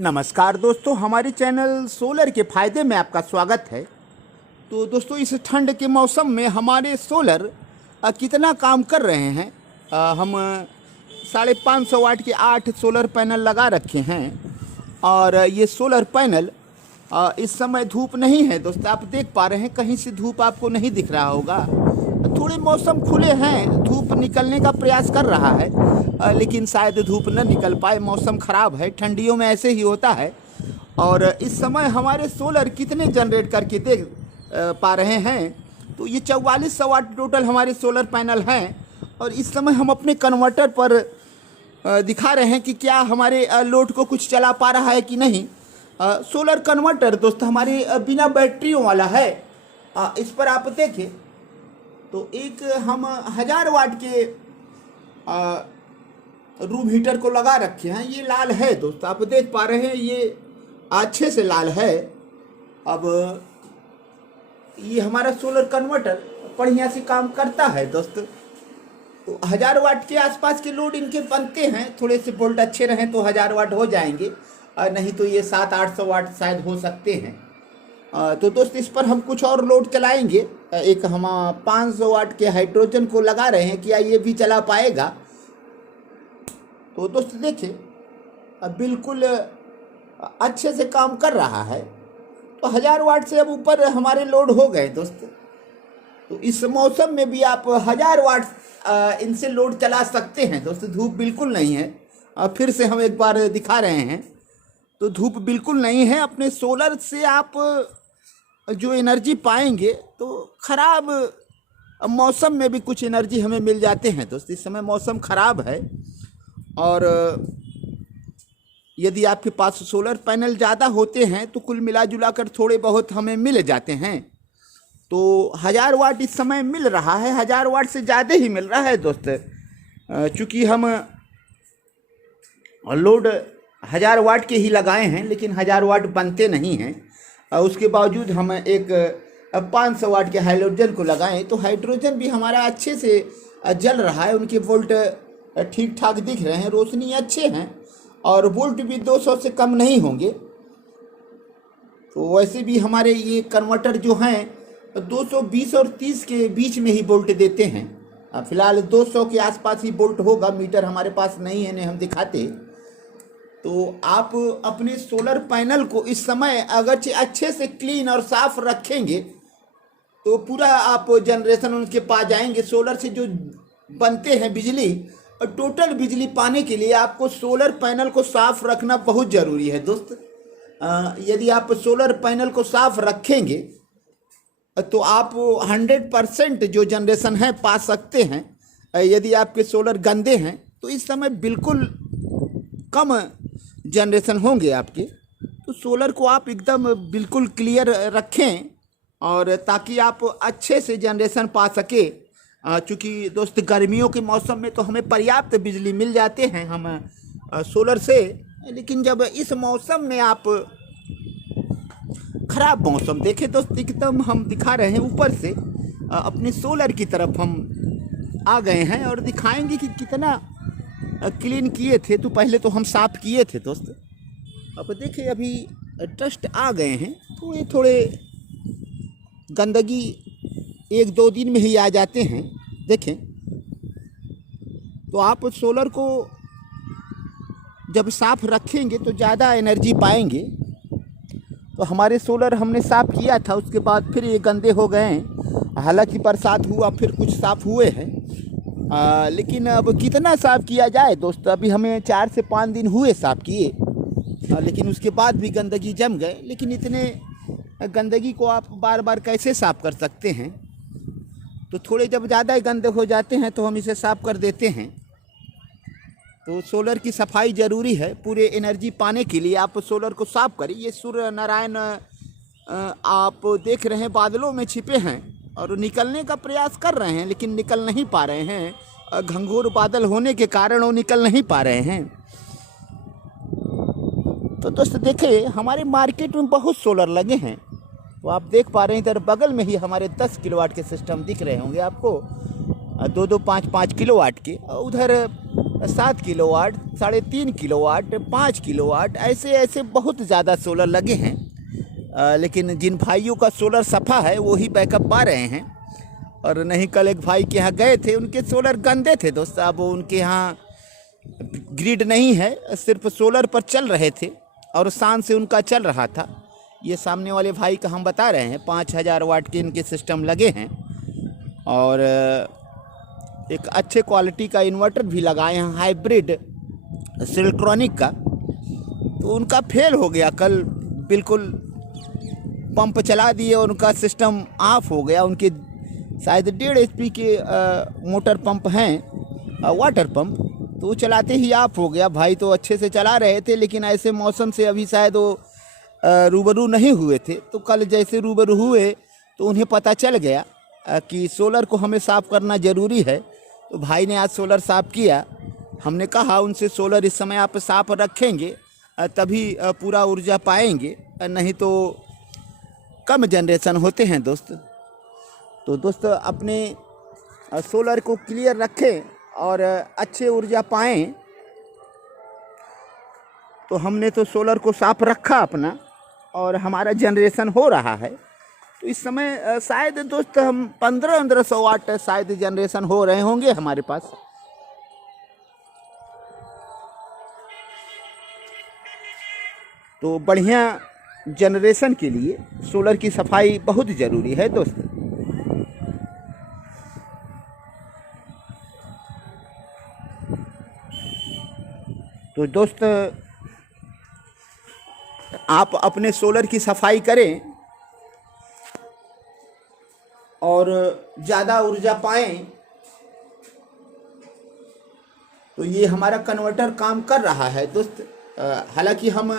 नमस्कार दोस्तों, हमारे चैनल सोलर के फ़ायदे में आपका स्वागत है। तो दोस्तों, इस ठंड के मौसम में हमारे सोलर कितना काम कर रहे हैं। हम 550 वाट के 8 सोलर पैनल लगा रखे हैं और ये सोलर पैनल इस समय धूप नहीं है। दोस्तों, आप देख पा रहे हैं, कहीं से धूप आपको नहीं दिख रहा होगा। थोड़े मौसम खुले हैं, धूप निकलने का प्रयास कर रहा है, लेकिन शायद धूप न निकल पाए। मौसम ख़राब है, ठंडियों में ऐसे ही होता है। और इस समय हमारे सोलर कितने जनरेट करके देख पा रहे हैं, तो ये 4400 वाट टोटल हमारे सोलर पैनल हैं। और इस समय हम अपने कन्वर्टर पर दिखा रहे हैं कि क्या हमारे लोड को कुछ चला पा रहा है कि नहीं। सोलर कन्वर्टर दोस्त हमारे बिना बैटरियों वाला है। इस पर आप देखें तो एक हम 1000 वाट के रूम हीटर को लगा रखे हैं। ये लाल है दोस्त, आप देख पा रहे हैं, ये अच्छे से लाल है। अब ये हमारा सोलर कन्वर्टर बढ़िया से काम करता है दोस्त। तो 1000 वाट के आसपास के लोड इनके बनते हैं। थोड़े से वोल्ट अच्छे रहें तो 1000 वाट हो जाएंगे, नहीं तो ये 700-800 वाट शायद हो सकते हैं। तो दोस्त, इस पर हम कुछ और लोड चलाएंगे। एक हम 500 वाट के हाइड्रोजन को लगा रहे हैं, क्या ये भी चला पाएगा। तो दोस्त देखिए, बिल्कुल अच्छे से काम कर रहा है। तो 1000 वाट से अब ऊपर हमारे लोड हो गए दोस्त। तो इस मौसम में भी आप 1000 वाट इनसे लोड चला सकते हैं दोस्त। धूप बिल्कुल नहीं है। फिर से हम एक बार दिखा रहे हैं, तो धूप बिल्कुल नहीं है। अपने सोलर से आप जो एनर्जी पाएंगे, तो ख़राब मौसम में भी कुछ एनर्जी हमें मिल जाते हैं दोस्त। इस समय मौसम ख़राब है और यदि आपके पास सोलर पैनल ज़्यादा होते हैं तो कुल मिला जुला कर थोड़े बहुत हमें मिल जाते हैं। तो 1000 वाट इस समय मिल रहा है, 1000 वाट से ज़्यादा ही मिल रहा है दोस्त। चूँकि हम लोड 1000 वाट के ही लगाए हैं, लेकिन 1000 वाट बनते नहीं हैं। उसके बावजूद हम एक 500 वाट के हाइड्रोजन को लगाएं, तो हाइड्रोजन भी हमारा अच्छे से जल रहा है। उनके वोल्ट ठीक ठाक दिख रहे हैं, रोशनी अच्छे हैं और वोल्ट भी 200 से कम नहीं होंगे। तो वैसे भी हमारे ये कन्वर्टर जो हैं 220 और 30 के बीच में ही वोल्ट देते हैं। फिलहाल 200 के आसपास ही वोल्ट होगा। मीटर हमारे पास नहीं है, नहीं हम दिखाते। तो आप अपने सोलर पैनल को इस समय अगर अच्छे से क्लीन और साफ रखेंगे तो पूरा आप जनरेशन उनके पास जाएंगे। सोलर से जो बनते हैं बिजली, और टोटल बिजली पाने के लिए आपको सोलर पैनल को साफ रखना बहुत ज़रूरी है दोस्त। यदि आप सोलर पैनल को साफ रखेंगे तो आप 100% जो जनरेशन है पा सकते हैं। यदि आपके सोलर गंदे हैं तो इस समय बिल्कुल कम जनरेशन होंगे आपके। तो सोलर को आप एकदम बिल्कुल क्लियर रखें, और ताकि आप अच्छे से जनरेशन पा सके। चूँकि दोस्त गर्मियों के मौसम में तो हमें पर्याप्त बिजली मिल जाते हैं हम सोलर से, लेकिन जब इस मौसम में आप ख़राब मौसम देखें दोस्त, एकदम हम दिखा रहे हैं ऊपर से अपने सोलर की तरफ हम आ गए हैं और दिखाएंगे कि कितना क्लीन किए थे। तो पहले तो हम साफ़ किए थे दोस्त। अब देखिए, अभी डस्ट आ गए हैं, तो ये थोड़े गंदगी 1-2 दिन में ही आ जाते हैं। देखें, तो आप सोलर को जब साफ़ रखेंगे तो ज़्यादा एनर्जी पाएंगे। तो हमारे सोलर हमने साफ़ किया था, उसके बाद फिर ये गंदे हो गए हैं। हालांकि बरसात हुआ, फिर कुछ साफ़ हुए हैं, लेकिन अब कितना साफ़ किया जाए दोस्त। अभी हमें 4 से 5 दिन हुए साफ़ किए, लेकिन उसके बाद भी गंदगी जम गए। लेकिन इतने गंदगी को आप बार बार कैसे साफ़ कर सकते हैं। तो थोड़े जब ज़्यादा गंदे हो जाते हैं तो हम इसे साफ़ कर देते हैं। तो सोलर की सफाई ज़रूरी है। पूरे एनर्जी पाने के लिए आप सोलर को साफ़ करें। ये सूर्य नारायण आप देख रहे हैं बादलों में छिपे हैं और निकलने का प्रयास कर रहे हैं, लेकिन निकल नहीं पा रहे हैं। घंघोर बादल होने के कारण वो निकल नहीं पा रहे हैं। तो दोस्त देखिए, हमारे मार्केट में बहुत सोलर लगे हैं। तो आप देख पा रहे हैं, इधर बगल में ही हमारे 10 किलोवाट के सिस्टम दिख रहे होंगे आपको, 2-2, 5-5 किलोवाट के। उधर 7 किलोवाट, 3.5 किलोवाट, 5 किलोवाट, ऐसे ऐसे बहुत ज़्यादा सोलर लगे हैं। लेकिन जिन भाइयों का सोलर सफ़ा है वो ही बैकअप पा रहे हैं, और नहीं कल एक भाई के यहाँ गए थे, उनके सोलर गंदे थे दोस्त। अब उनके यहाँ ग्रिड नहीं है, सिर्फ सोलर पर चल रहे थे और शान से उनका चल रहा था। ये सामने वाले भाई का हम बता रहे हैं 5000 वाट के इनके सिस्टम लगे हैं, और एक अच्छे क्वालिटी का इन्वर्टर भी लगाए हैं हाइब्रिड सिल्ट्रॉनिक का। तो उनका फेल हो गया कल, बिल्कुल पंप चला दिए और उनका सिस्टम ऑफ हो गया। उनके शायद 1.5 HP के मोटर पंप हैं, वाटर पंप, तो वो चलाते ही ऑफ हो गया। भाई तो अच्छे से चला रहे थे, लेकिन ऐसे मौसम से अभी शायद वो रूबरू नहीं हुए थे। तो कल जैसे रूबरू हुए तो उन्हें पता चल गया कि सोलर को हमें साफ़ करना ज़रूरी है। तो भाई ने आज सोलर साफ़ किया। हमने कहा उनसे सोलर इस समय आप साफ़ रखेंगे तभी पूरा ऊर्जा पाएंगे, नहीं तो कम जनरेशन होते हैं दोस्त। तो दोस्त अपने सोलर को क्लियर रखें और अच्छे ऊर्जा पाएं। तो हमने तो सोलर को साफ रखा अपना, और हमारा जनरेशन हो रहा है। तो इस समय शायद दोस्त हम 1500 वाट शायद जनरेशन हो रहे होंगे हमारे पास। तो बढ़िया जनरेशन के लिए सोलर की सफाई बहुत ज़रूरी है दोस्त। तो दोस्त आप अपने सोलर की सफाई करें और ज़्यादा ऊर्जा पाएं। तो ये हमारा कन्वर्टर काम कर रहा है दोस्त। हालांकि हम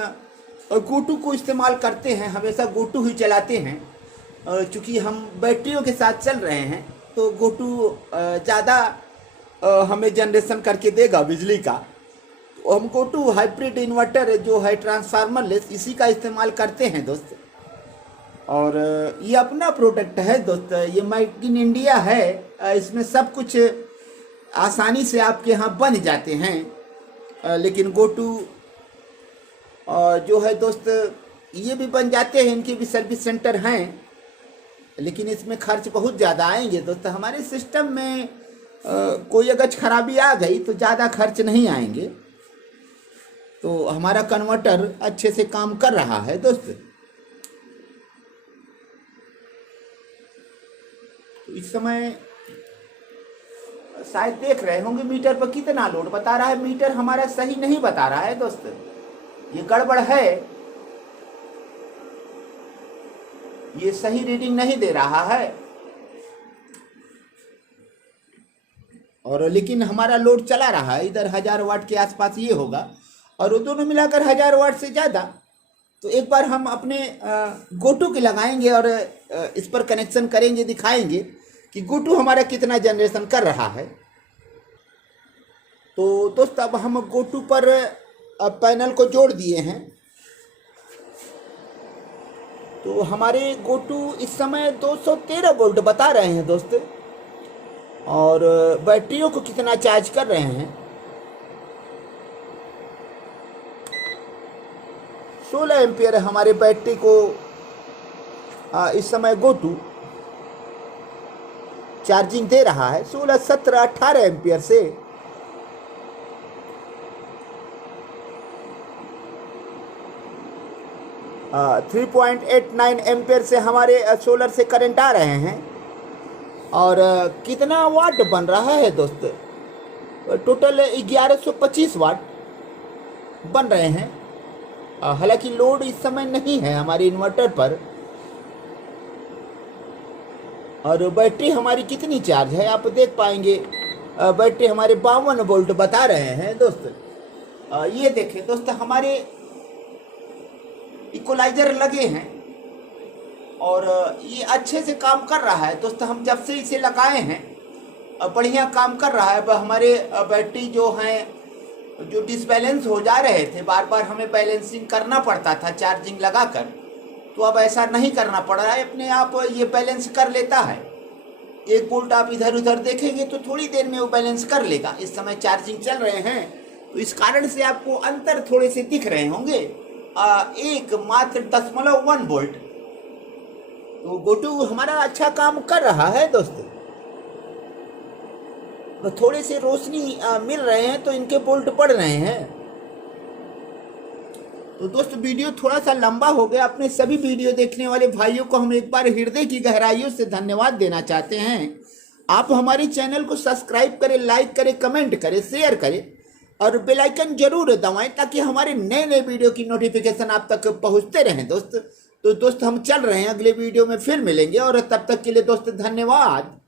गोटू को इस्तेमाल करते हैं, हमेशा गोटू ही चलाते हैं। चूँकि हम बैटरियों के साथ चल रहे हैं तो गोटू ज़्यादा हमें जनरेशन करके देगा बिजली का। तो हम गोटू हाइब्रिड इन्वर्टर जो है ट्रांसफार्मर लेस, इसी का इस्तेमाल करते हैं दोस्त। और ये अपना प्रोडक्ट है दोस्त, ये मेड इन इंडिया है। इसमें सब कुछ आसानी से आपके यहाँ बन जाते हैं। लेकिन गोटू जो है दोस्त ये भी बन जाते हैं, इनके भी सर्विस सेंटर हैं, लेकिन इसमें खर्च बहुत ज़्यादा आएंगे दोस्त। हमारे सिस्टम में कोई अगर खराबी आ गई तो ज़्यादा खर्च नहीं आएंगे। तो हमारा कन्वर्टर अच्छे से काम कर रहा है दोस्त। तो इस समय शायद देख रहे होंगे मीटर पर कितना लोड बता रहा है। मीटर हमारा सही नहीं बता रहा है दोस्त, ये गड़बड़ है, ये सही रीडिंग नहीं दे रहा है। और लेकिन हमारा लोड चला रहा है, इधर 1000 वाट के आसपास ये होगा, और वो दोनों मिलाकर 1000 वाट से ज़्यादा। तो एक बार हम अपने गोटू के लगाएंगे और इस पर कनेक्शन करेंगे, दिखाएंगे कि गोटू हमारा कितना जनरेशन कर रहा है। तो दोस्त अब हम गोटू पर पैनल को जोड़ दिए हैं। तो हमारे गोटू इस समय 213 वोल्ट बता रहे हैं दोस्त, और बैटरियों को कितना चार्ज कर रहे हैं 16 एम्पियर हमारे बैटरी को इस समय गोटू चार्जिंग दे रहा है। 16, 17, 18 एम्पियर से। आ, 3.89 एम्पियर से हमारे सोलर से करंट आ रहे हैं। और कितना वाट बन रहा है दोस्त, टोटल 1125 वाट बन रहे हैं। हालांकि लोड इस समय नहीं है हमारे इन्वर्टर पर। और बैटरी हमारी कितनी चार्ज है आप देख पाएंगे। बैटरी हमारे 52 वोल्ट बता रहे हैं दोस्त। ये देखें दोस्त, हमारे इक्वलाइजर लगे हैं और ये अच्छे से काम कर रहा है दोस्त। हम जब से इसे लगाए हैं बढ़िया काम कर रहा है। अब हमारे बैटरी जो हैं जो डिसबैलेंस हो जा रहे थे, बार बार हमें बैलेंसिंग करना पड़ता था चार्जिंग लगाकर, तो अब ऐसा नहीं करना पड़ रहा है, अपने आप ये बैलेंस कर लेता है। एक बोल्ट आप इधर उधर देखेंगे तो थोड़ी देर में वो बैलेंस कर लेगा। इस समय चार्जिंग चल रहे हैं तो इस कारण से आपको अंतर थोड़े से दिख रहे होंगे। एक मात्र 0.1 वोल्ट। तो गोटू हमारा अच्छा काम कर रहा है दोस्तों। तो थोड़े से रोशनी मिल रहे हैं तो इनके बोल्ट बढ़ रहे हैं। तो दोस्तों वीडियो थोड़ा सा लंबा हो गया। अपने सभी वीडियो देखने वाले भाइयों को हम एक बार हृदय की गहराइयों से धन्यवाद देना चाहते हैं। आप हमारे चैनल को सब्सक्राइब करें, लाइक करें, कमेंट करें, शेयर करें और बेल आइकन जरूर दबाएं ताकि हमारे नए नए वीडियो की नोटिफिकेशन आप तक पहुंचते रहें दोस्त। तो दोस्त हम चल रहे हैं, अगले वीडियो में फिर मिलेंगे और तब तक के लिए दोस्त धन्यवाद।